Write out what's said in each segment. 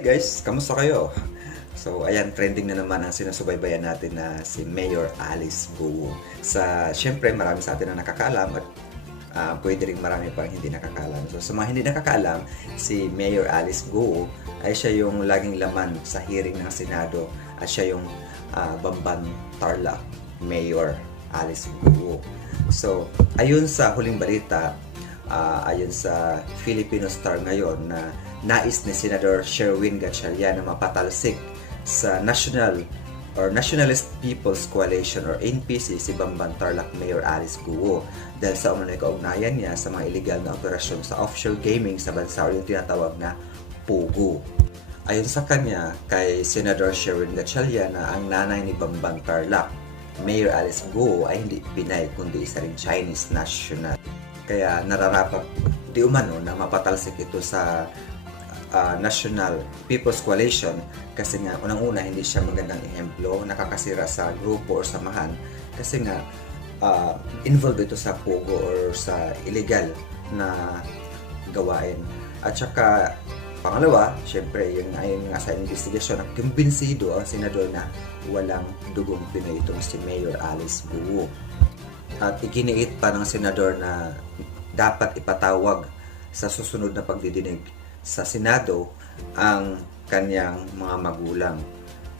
Hi guys, kamusta kayo? So ayan, trending na naman ang sinusubaybayan natin na si Mayor Alice Guo. Siyempre marami sa atin na nakakaalam at pwede rin marami pang hindi nakakaalam. So sa mga hindi nakakaalam, si Mayor Alice Guo ay siya yung laging laman sa hearing ng Senado at siya yung Bamban Tarlac Mayor Alice Guo. So ayun sa huling balita, ayon sa Filipino Star ngayon na nais ni Senador Sherwin Gatchalian na mapatalsik sa Nationalist People's Coalition or NPC si Bamban Tarlac Mayor Alice Guo dahil sa umano'y kaugnayan niya sa mga illegal na operasyon sa offshore gaming sa bansa o yung tinatawag na POGO. Ayon sa kanya, kay Senador Sherwin Gatchalian na ang nanay ni Bamban Tarlac Mayor Alice Guo ay hindi Pinay kundi isa rin Chinese national. Kaya nararapat di umano na mapatalsik ito sa National People's Coalition kasi nga unang-una hindi siya magandang ehemplo, nakakasira sa grupo or samahan kasi nga involved ito sa POGO or sa illegal na gawain. At saka pangalawa, syempre yun ayon nga sa investigasyon, kumbinsido ang senador na walang dugong Pinoy itong si Mayor Alice Guo. At iginiit pa ng senador na dapat ipatawag sa susunod na pagdidinig sa Senado ang kanyang mga magulang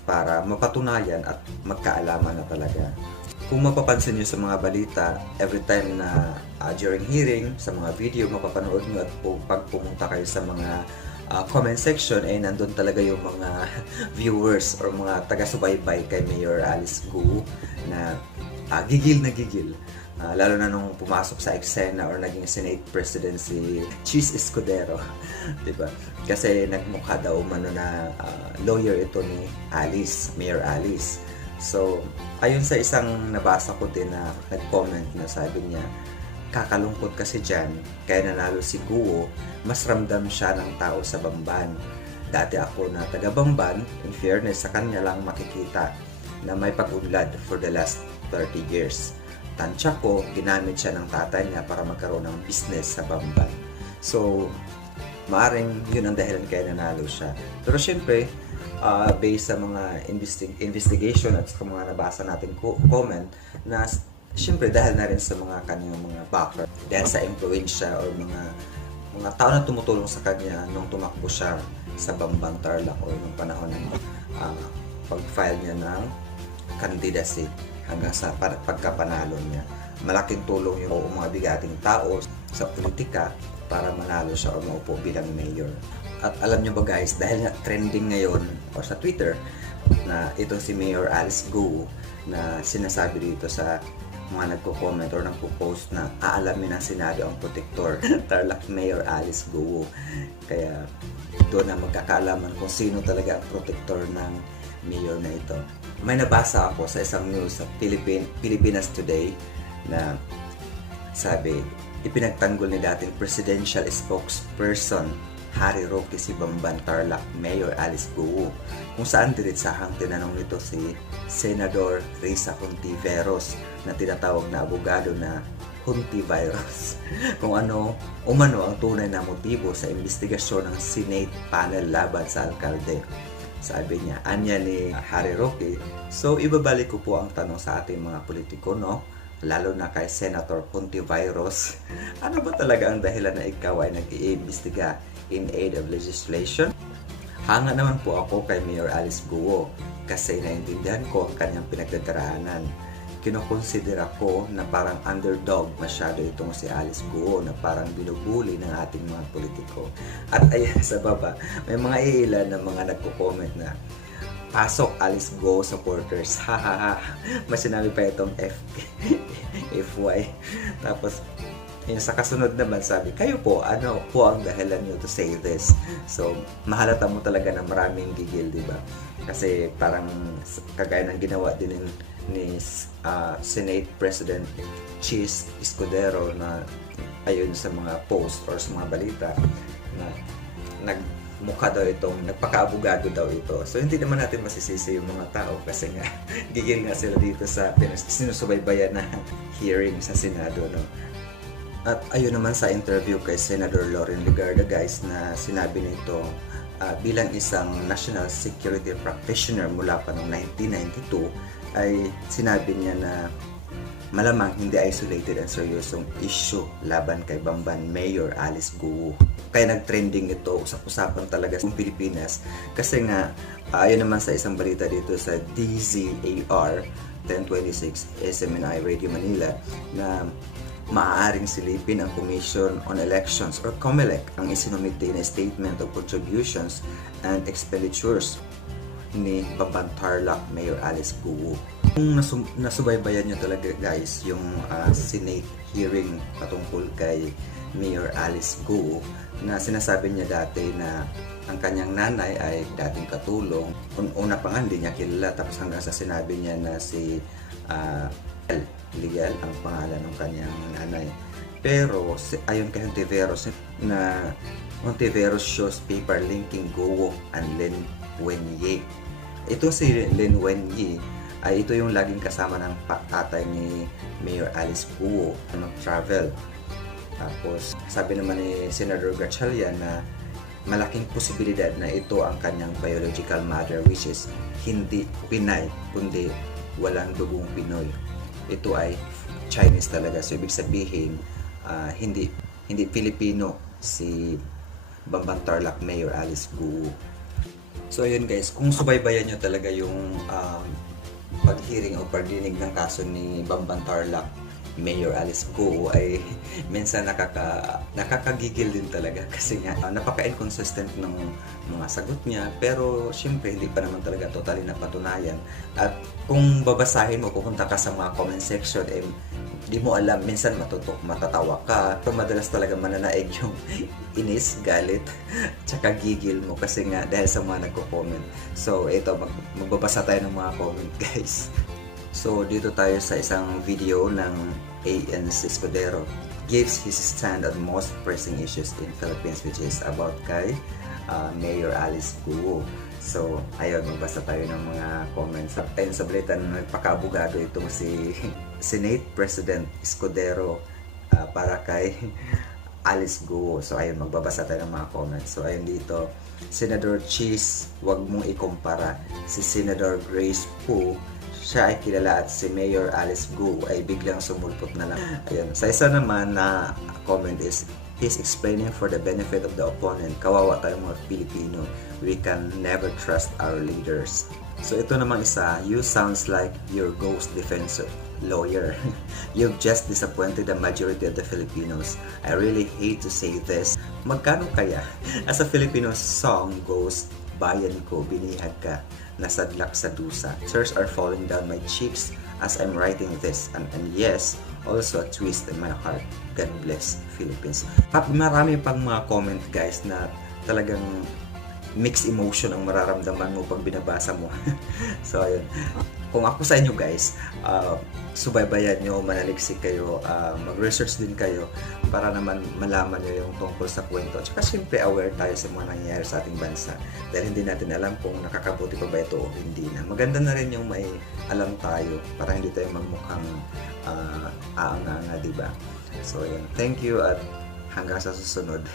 para mapatunayan at magkaalaman na talaga. Kung mapapansin nyo sa mga balita, every time na during hearing, sa mga video mapapanood nyo at pag pumunta kayo sa mga comment section, eh nandun talaga yung mga viewers or mga taga-subaybay kay Mayor Alice Guo na gigil na gigil. Lalo na nung pumasok sa eksena or naging Senate President si Chis Escudero, diba? Kasi nagmukha daw umano na lawyer ito ni Alice, Mayor Alice. So, ayon sa isang nabasa ko din na nag-comment na sabi niya, kakalungkot kasi dyan, kaya nanalo si Guo, mas ramdam siya ng tao sa Bamban. Dati ako na taga Bamban, in fairness, sa kanya lang makikita na may pag-unlad for the last 30 years. Tansya ko, ginamit siya ng tatay niya para magkaroon ng business sa Bamban. So, maaaring yun ang dahilan kaya nanalo siya. Pero syempre, based sa mga investigation at sa mga nabasa natin comment, na syempre dahil na rin sa mga kanyang mga backer, dahil sa influensya or mga tao na tumutulong sa kanya nung tumakbo siya sa Bamban Tarlac o nung panahon ng pag-file niya ng candidacy hanggang sa pagkapanalo niya. Malaking tulong yung mga bigating tao sa politika para manalo siya o maupo bilang mayor. At alam nyo ba guys, dahil nga trending ngayon o sa Twitter na itong si Mayor Alice Guo na sinasabi dito sa mga nagko-comment or nagpo-post na aalamin ng Senado ang protector Tarlac Mayor Alice Guo. Kaya doon na magkakaalaman kung sino talaga ang protector ng mayor na ito. May nabasa ako sa isang news sa Pilipinas Today na sabi, ipinagtanggol ni dating presidential spokesperson Harry Roque si Bamban Tarlac Mayor Alice Guo, kung saan diretsahang tinanong nito si Senador Risa Hontiveros na tinatawag na abogado na Hontivirus kung ano umano ang tunay na motibo sa investigasyon ng Senate panel laban sa alkalde. Sabi niya, anya ni Harry Roque, so ibabalik ko po ang tanong sa ating mga politiko, no? Lalo na kay Senator Hontivirus. Ano ba talaga ang dahilan na ikaw ay nag-iimbestiga in aid of legislation? Hanga naman po ako kay Mayor Alice Guo kasi naintindihan ko ang kanyang pinagdadaraanan. Kinokonsidera ko na parang underdog masyado itong si Alice Guo na parang binubuli ng ating mga politiko. At ayan sa baba, may mga ilan na mga nagko-comment na pasok Alice Guo supporters. Hahaha. Mas sinabi pa itong FY. Tapos yung sa kasunod naman sabi, kayo po, ano po ang dahilan nyo to say this? So, mahalata mo talaga na maraming gigil, di ba? Kasi parang kagaya ng ginawa din ni Senate President Chis Escudero na ayon sa mga post or sa mga balita na nagmukha daw itong nagpakaabogado daw ito. So hindi naman natin masisisi yung mga tao kasi nga gigil nga sila dito sa sinusubaybayan na hearing sa Senado, no? At ayun naman sa interview kay Senator Loren Legarda guys na sinabi nito bilang isang national security practitioner mula pa noong 1992 ay sinabi niya na malamang hindi isolated ang seryosong issue laban kay Bamban Mayor Alice Guo. Kaya nag-trending ito, usap-usapan talaga sa Pilipinas kasi nga ayon naman sa isang balita dito sa DZAR 1026 SMNI Radio Manila na maaaring silipin ang Commission on Elections or COMELEC ang isinumite na Statement of Contributions and Expenditures ni Bamban Tarlac Mayor Alice Guo. Kung nasubaybayan nyo talaga guys yung Senate hearing patungkol kay Mayor Alice Guo, na sinasabi niya dati na ang kanyang nanay ay dating katulong. Una pa nga hindi niya kilala, tapos hanggang sa sinabi niya na si Legal ang pangalan ng kanyang nanay. Pero ayon kay Hontiveros na Hontiveros shows paper linking Guo and Lin Wenyi. Ito si Lin Wenyi ay ito yung laging kasama ng tatay ni Mayor Alice Guo ng travel. Tapos sabi naman ni Senator Gatchalian na malaking posibilidad na ito ang kanyang biological mother, which is hindi Pinay kundi walang dugong Pinoy. Ito ay Chinese talaga. So ibig sabihin hindi Filipino si Bamban Tarlac Mayor Alice Guo. So ayun guys, kung subaybayan nyo talaga yung pag-hearing o pagdinig ng kaso ni Bamban Tarlac Mayor Alice Guo ay minsan nakakagigil din talaga kasi nga napaka-inconsistent ng mga sagot niya, pero syempre hindi pa naman talaga totally napatunayan. At kung babasahin mo, pupunta ka sa mga comment section, di mo alam, minsan matatawa ka, pero madalas talaga mananaig yung inis, galit, tsaka gigil mo kasi nga dahil sa mga nagko-comment. So ito, magbabasa tayo ng mga comment guys. So dito tayo sa isang video ng ANC Escudero gives his stand on most pressing issues in Philippines, which is about kay Mayor Alice Guo. So ayun, magbasa tayo ng mga comments. Ayun, sa balita na nagpaka-abogado itong si Senate President Escudero para kay Alice Guo. So ayun, magbabasa tayo ng mga comments. So ayun dito, Senator Cheese, wag mong ikumpara. Si Senator Grace Poe, siya ay kilala, at si Mayor Alice Guo ay biglang sumulpot na lang. Ayun. Sa isa naman na comment is, he's explaining for the benefit of the opponent. Kawawa tayong mga Pilipino. We can never trust our leaders. So ito namang isa, you sounds like your ghost defense lawyer. You've just disappointed the majority of the Filipinos. I really hate to say this. Magkano kaya? As a Filipino song goes, bayan ko, binihag ka, nasadlak sa dusa. Tears are falling down my cheeks as I'm writing this. And yes, also a twist in my heart. God bless Philippines. Marami pang mga comment guys na talagang mixed emotion ang mararamdaman mo pag binabasa mo. So ayun. Kung ako sa inyo guys, subaybayan nyo, manaliksik kayo, mag-research din kayo para naman malaman nyo yung tungkol sa kwento. Tsaka syempre aware tayo sa mga nangyayari sa ating bansa dahil hindi natin alam kung nakakabuti pa ba ito o hindi na. Maganda na rin yung may alam tayo para hindi tayo magmukhang aanga-anga, diba? So yun, thank you at hanggang sa susunod.